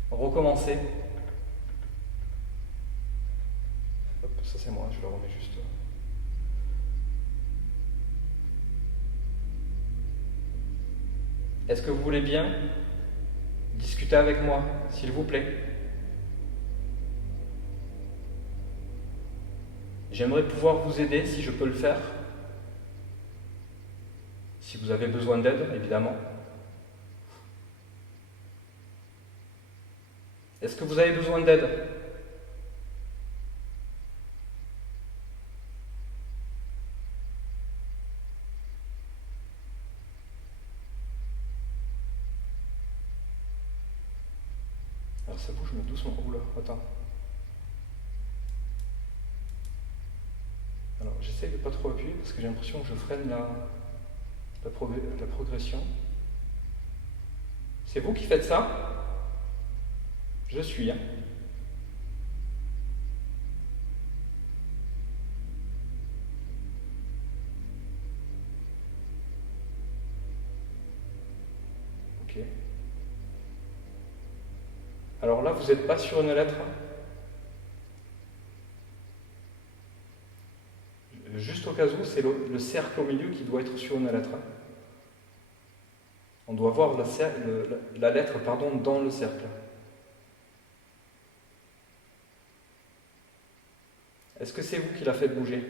recommencer. Hop, ça c'est moi, je le remets juste. Est-ce que vous voulez bien discuter avec moi, s'il vous plaît ? J'aimerais pouvoir vous aider si je peux le faire. Si vous avez besoin d'aide, évidemment. Est-ce que vous avez besoin d'aide ? Alors ça bouge mais doucement. Oula, attends. Alors j'essaye de pas trop appuyer parce que j'ai l'impression que je freine la progression. C'est vous qui faites ça? Je suis. Hein. Ok. Alors là, vous n'êtes pas sur une lettre. Juste au cas où, c'est le cercle au milieu qui doit être sur une lettre. On doit voir la lettre dans le cercle. Est-ce que c'est vous qui la faites bouger?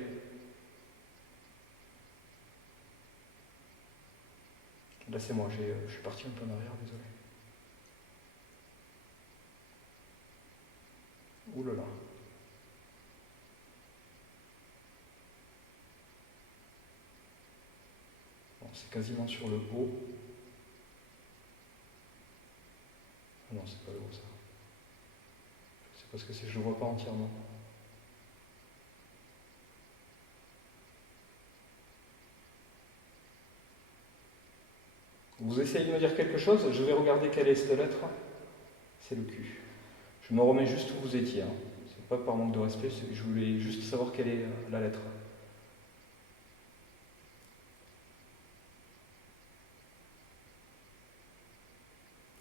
Là c'est moi, je suis parti un peu en arrière, désolé. Ouh là là. Bon, c'est quasiment sur le haut. Ah non, c'est pas le haut ça. Je sais pas ce que c'est, je le vois pas entièrement. Vous essayez de me dire quelque chose, je vais regarder quelle est cette lettre. C'est le Q. Je me remets juste où vous étiez. Hein. C'est pas par manque de respect, je voulais juste savoir quelle est la lettre.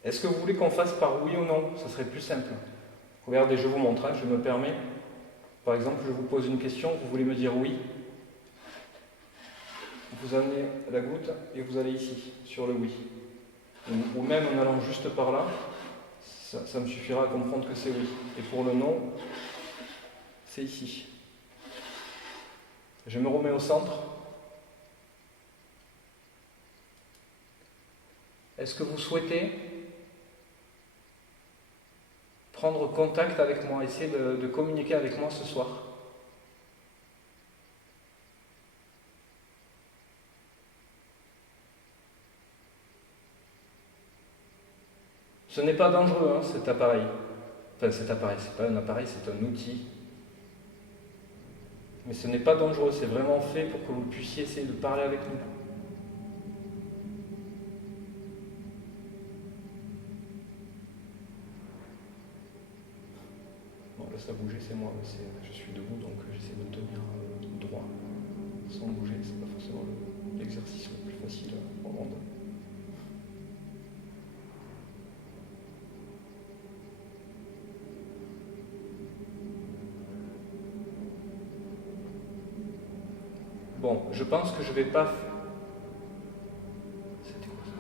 Est-ce que vous voulez qu'on fasse par oui ou non? Ça serait plus simple. Regardez, je vous montre, hein, je me permets. Par exemple, je vous pose une question, vous voulez me dire oui. Vous amenez la goutte et vous allez ici, sur le oui. Ou même en allant juste par là, ça me suffira à comprendre que c'est oui. Et pour le non, c'est ici. Je me remets au centre. Est-ce que vous souhaitez prendre contact avec moi, essayer de communiquer avec moi ce soir? Ce n'est pas dangereux, hein, cet appareil. Enfin, cet appareil, c'est pas un appareil, c'est un outil. Mais ce n'est pas dangereux, c'est vraiment fait pour que vous puissiez essayer de parler avec nous. Bon, là ça a bougé, c'est moi, je suis debout, donc j'essaie de me tenir droit. Sans bouger, c'est pas forcément l'exercice le plus facile au monde. Bon, je pense que je vais pas... C'était quoi ça?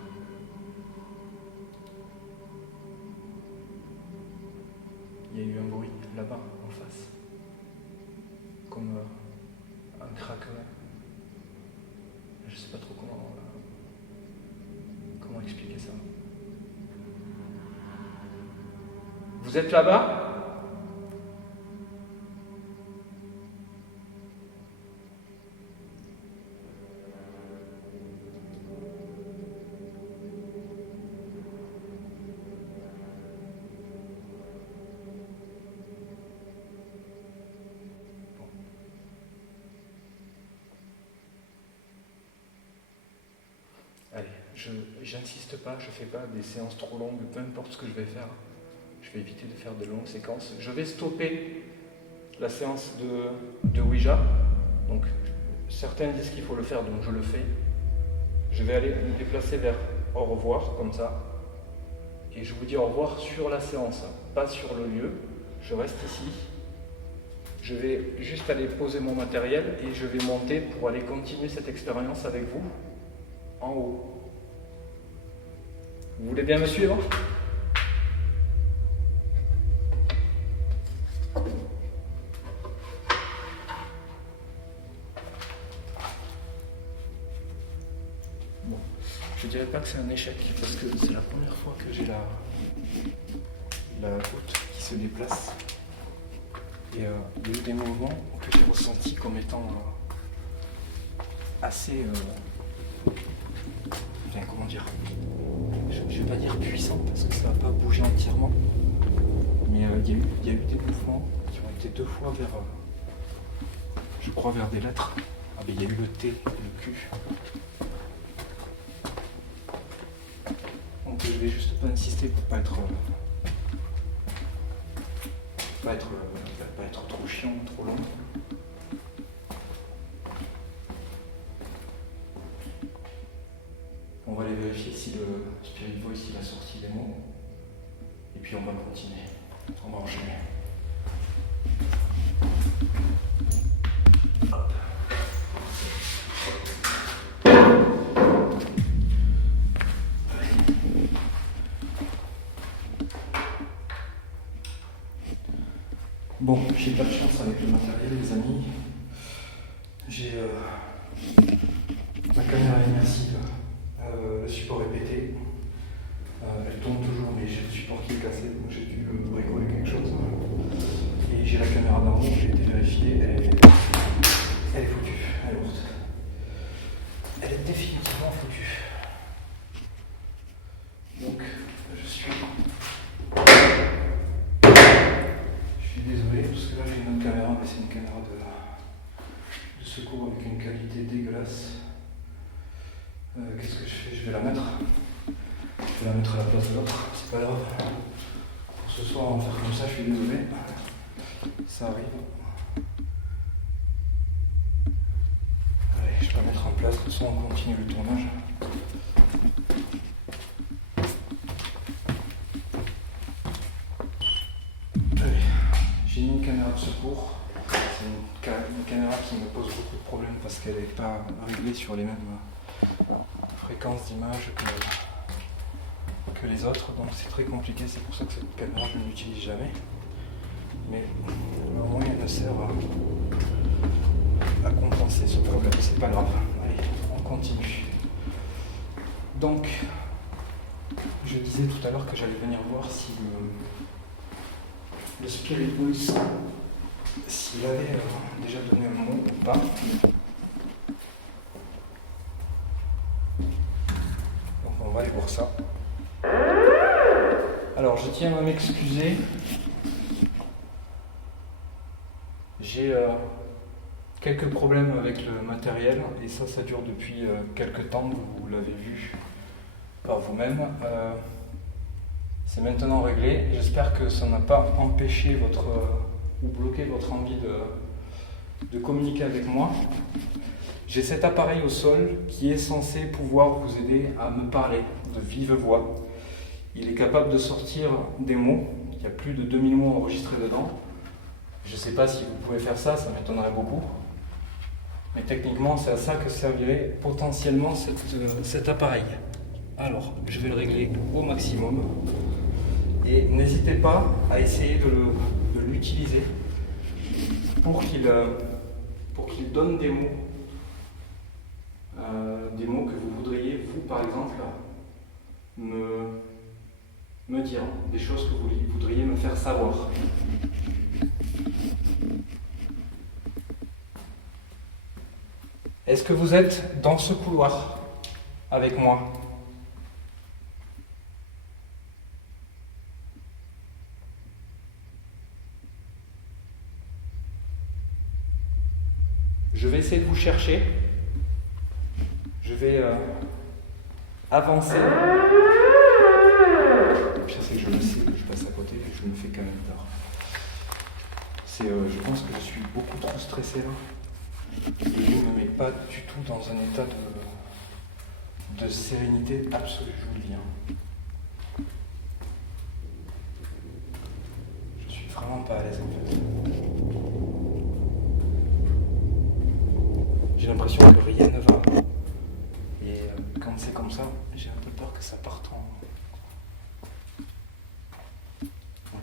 Il y a eu un bruit là-bas, en face. Comme un craquement. Je sais pas trop comment expliquer ça. Vous êtes là-bas? Allez, j'insiste pas, je fais pas des séances trop longues, peu importe ce que je vais faire. Je vais éviter de faire de longues séquences. Je vais stopper la séance de Ouija. Donc, certains disent qu'il faut le faire, donc je le fais. Je vais aller me déplacer vers au revoir, comme ça. Et je vous dis au revoir sur la séance, pas sur le lieu. Je reste ici. Je vais juste aller poser mon matériel et je vais monter pour aller continuer cette expérience avec vous en haut. Vous voulez bien me suivre ? Bon, je dirais pas que c'est un échec parce que c'est la première fois que j'ai la goutte qui se déplace. Et il y a eu des mouvements que j'ai ressentis comme étant assez... enfin, comment dire, je ne vais pas dire puissant parce que ça ne va pas bouger entièrement. mais il y a eu des mouvements qui ont été 2 fois vers, je crois, vers des lettres. Ah ben il y a eu le T, le Q. Donc je vais juste pas insister pour pas être trop chiant, trop long. On va aller vérifier si le Spirit Voice il a sorti les mots. Et puis on va continuer. On va enchaîner. Hop. Bon, j'ai pas de chance avec le matériel, les amis. J'ai ma caméra immersive, le support est pété. Elle tourne toujours, mais j'ai le support qui est cassé, donc j'ai dû bricoler quelque chose. Et j'ai la caméra d'en haut, j'ai été vérifiée, elle est foutue, elle est morte. Elle est définitivement foutue. Donc, je suis désolé, parce que là j'ai une autre caméra, mais c'est une caméra de secours avec une qualité dégueulasse. Qu'est-ce que je fais? Je vais la mettre. Je vais la mettre à la place de l'autre, c'est pas grave. Pour ce soir, on va faire comme ça, je suis désolé. Ça arrive. Allez, je vais la mettre en place, de toute façon on continue le tournage. Allez, j'ai mis une caméra de secours. C'est une caméra qui me pose beaucoup de problèmes parce qu'elle n'est pas réglée sur les mêmes fréquences d'image que les autres, donc c'est très compliqué, c'est pour ça que cette caméra je ne l'utilise jamais. Mais au moins elle me sert à compenser ce problème, c'est pas grave. Allez, on continue. Donc, je disais tout à l'heure que j'allais venir voir si le Spirit Voice, s'il avait déjà donné un mot ou pas. Donc on va aller voir ça. Alors je tiens à m'excuser. J'ai quelques problèmes avec le matériel et ça dure depuis quelques temps, vous l'avez vu par vous-même. C'est maintenant réglé. J'espère que ça n'a pas empêché ou bloqué votre envie de communiquer avec moi. J'ai cet appareil au sol qui est censé pouvoir vous aider à me parler de vive voix. Il est capable de sortir des mots. Il y a plus de 2000 mots enregistrés dedans. Je ne sais pas si vous pouvez faire ça, ça m'étonnerait beaucoup. Mais techniquement, c'est à ça que servirait potentiellement cet appareil. Alors, je vais le régler au maximum. Et n'hésitez pas à essayer de l'utiliser pour qu'il donne des mots que vous voudriez, vous par exemple, me dire, des choses que vous voudriez me faire savoir. Est-ce que vous êtes dans ce couloir avec moi ? Je vais essayer de vous chercher. Je vais avancer. Je sais que je le sais, que je passe à côté, mais je me fais quand même peur. Je pense que je suis beaucoup trop stressé là. Et je ne me mets pas du tout dans un état de sérénité absolue, je vous le dis. Je suis vraiment pas à l'aise en fait. J'ai l'impression que rien ne va. Et quand c'est comme ça, j'ai un peu peur que ça parte en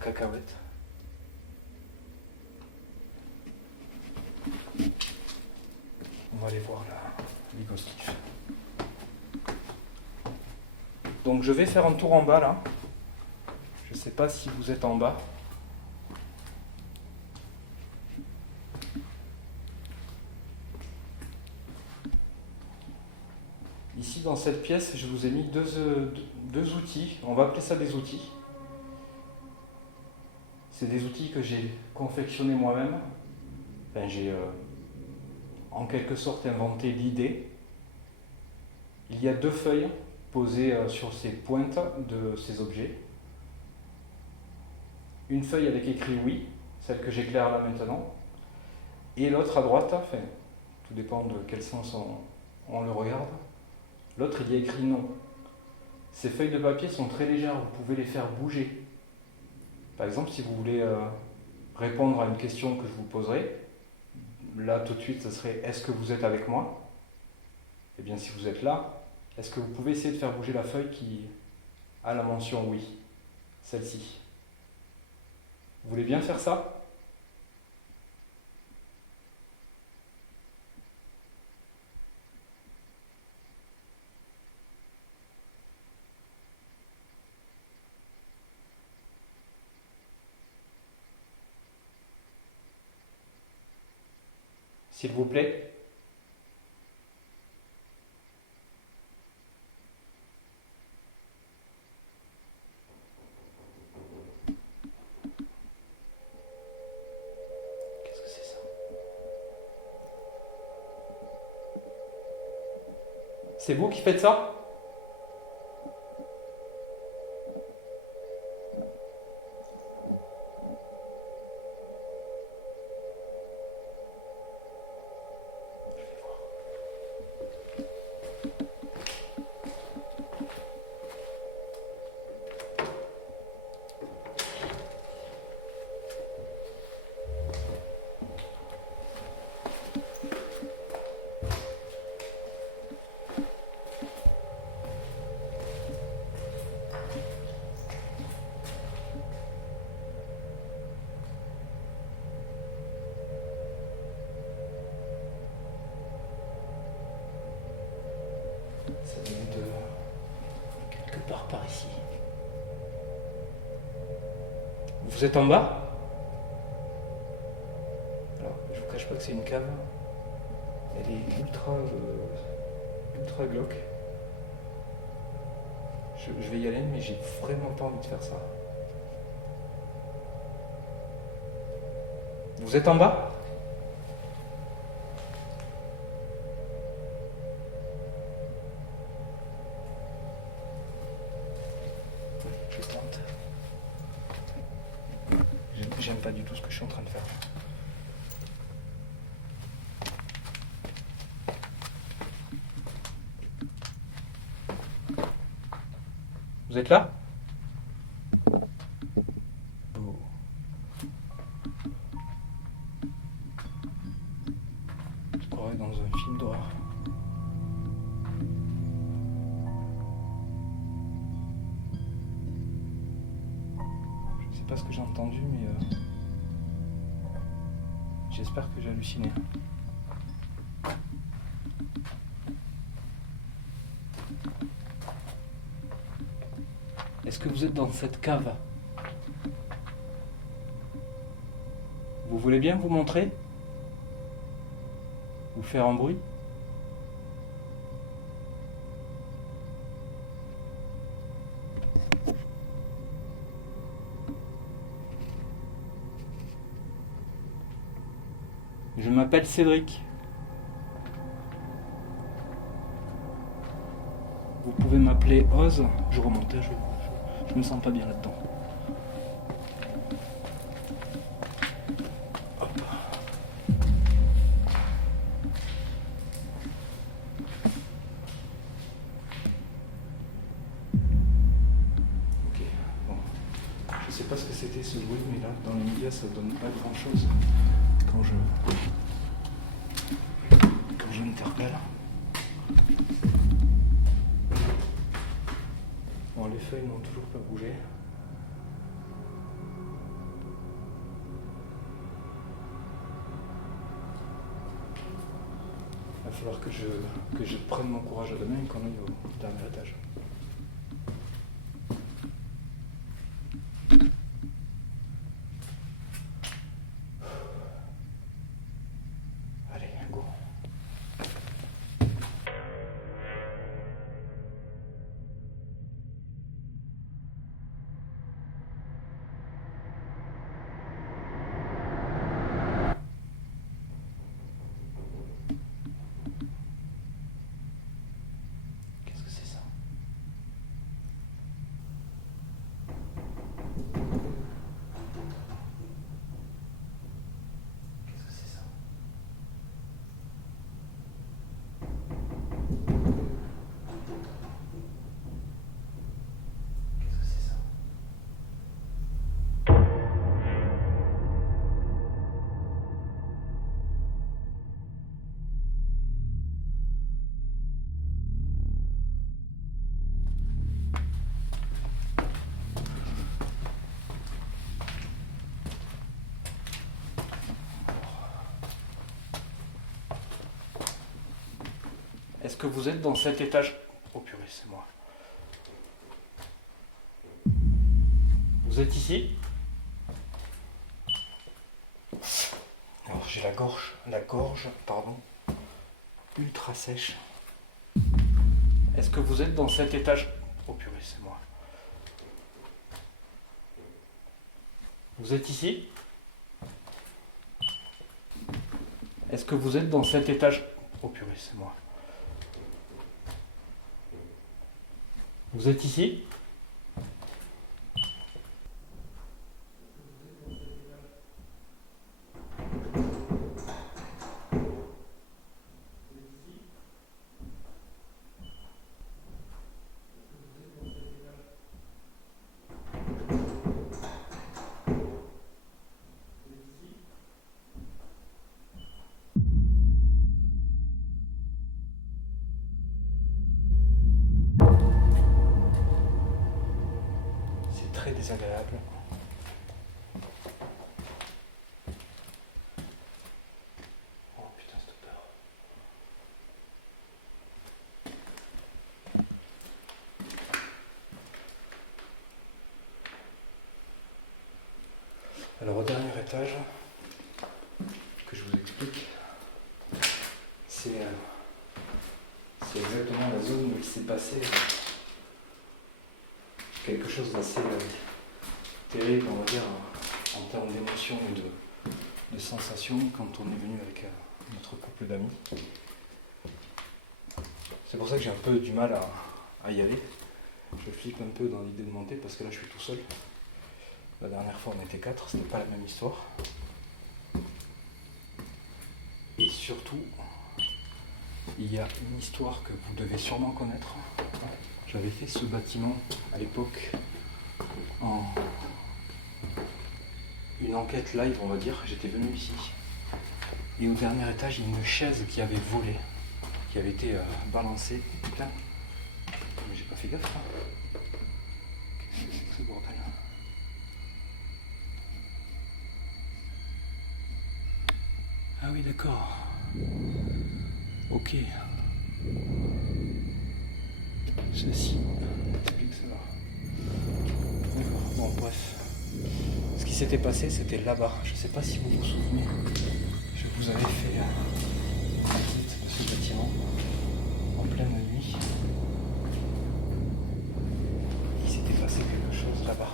cacahuète. On va aller voir les gostifs. Donc je vais faire un tour en bas là. Je ne sais pas si vous êtes en bas. Ici dans cette pièce, je vous ai mis deux outils. On va appeler ça des outils. C'est des outils que j'ai confectionnés moi-même. Enfin, j'ai en quelque sorte inventé l'idée. Il y a 2 feuilles posées sur ces pointes de ces objets. Une feuille avec écrit oui, celle que j'éclaire là maintenant, et l'autre à droite, enfin, tout dépend de quel sens on le regarde, l'autre il y a écrit non. Ces feuilles de papier sont très légères, vous pouvez les faire bouger. Par exemple, si vous voulez répondre à une question que je vous poserai, là tout de suite ce serait est-ce que vous êtes avec moi? Eh bien si vous êtes là, est-ce que vous pouvez essayer de faire bouger la feuille qui a la mention oui, celle-ci? Vous voulez bien faire ça? S'il vous plaît. Qu'est-ce que c'est ça? C'est vous qui faites ça? Ça vient de quelque part par ici. Vous êtes en bas? Alors, je vous cache pas que c'est une cave. Elle est ultra glauque. Je vais y aller, mais j'ai vraiment pas envie de faire ça. Vous êtes en bas? Je tente. J'aime pas du tout ce que je suis en train de faire. Vous êtes là? Oh. Je croirais dans un film d'horreur. Je sais pas ce que j'ai entendu, mais j'espère que j'ai halluciné. Est-ce que vous êtes dans cette cave? Vous voulez bien vous montrer? Vous faire un bruit? Je m'appelle Cédric. Vous pouvez m'appeler Oz. Je remonte, je me sens pas bien là-dedans. Hop. Ok, bon. Je sais pas ce que c'était ce bruit, mais là, dans les médias, ça donne pas grand-chose quand je m'interpelle. Bon, les feuilles n'ont toujours pas bougé. Il va falloir que je prenne mon courage à deux mains et qu'on aille au dernier étage. Allez, go. Est-ce que vous êtes dans cet étage? Oh purée, c'est moi. Vous êtes ici? Alors j'ai la gorge, pardon, ultra sèche. Est-ce que vous êtes dans cet étage? Oh purée, c'est moi. Vous êtes ici? Est-ce que vous êtes dans cet étage? Oh purée, c'est moi. Vous êtes ici? C'est très désagréable. Oh putain, cette peur. Alors au dernier étage, que je vous explique, c'est exactement la zone où il s'est passé quelque chose d'assez terrible, on va dire, en termes d'émotions et de sensations quand on est venu avec notre couple d'amis. C'est pour ça que j'ai un peu du mal à y aller. Je flippe un peu dans l'idée de monter parce que là je suis tout seul. La dernière fois on était 4, c'était pas la même histoire. Et surtout, il y a une histoire que vous devez sûrement connaître. J'avais fait ce bâtiment à l'époque en une enquête live, on va dire. J'étais venu ici. Et au dernier étage, il y a une chaise qui avait volé, qui avait été balancée. Putain, mais j'ai pas fait gaffe. Hein. Qu'est-ce que c'est que ce bordel? Ah oui, d'accord. Ok. Ceci explique cela. D'accord. Bon, bref. Ce qui s'était passé, c'était là-bas. Je ne sais pas si vous vous souvenez. Je vous avais fait la visite de ce bâtiment en pleine nuit. Il s'était passé quelque chose là-bas.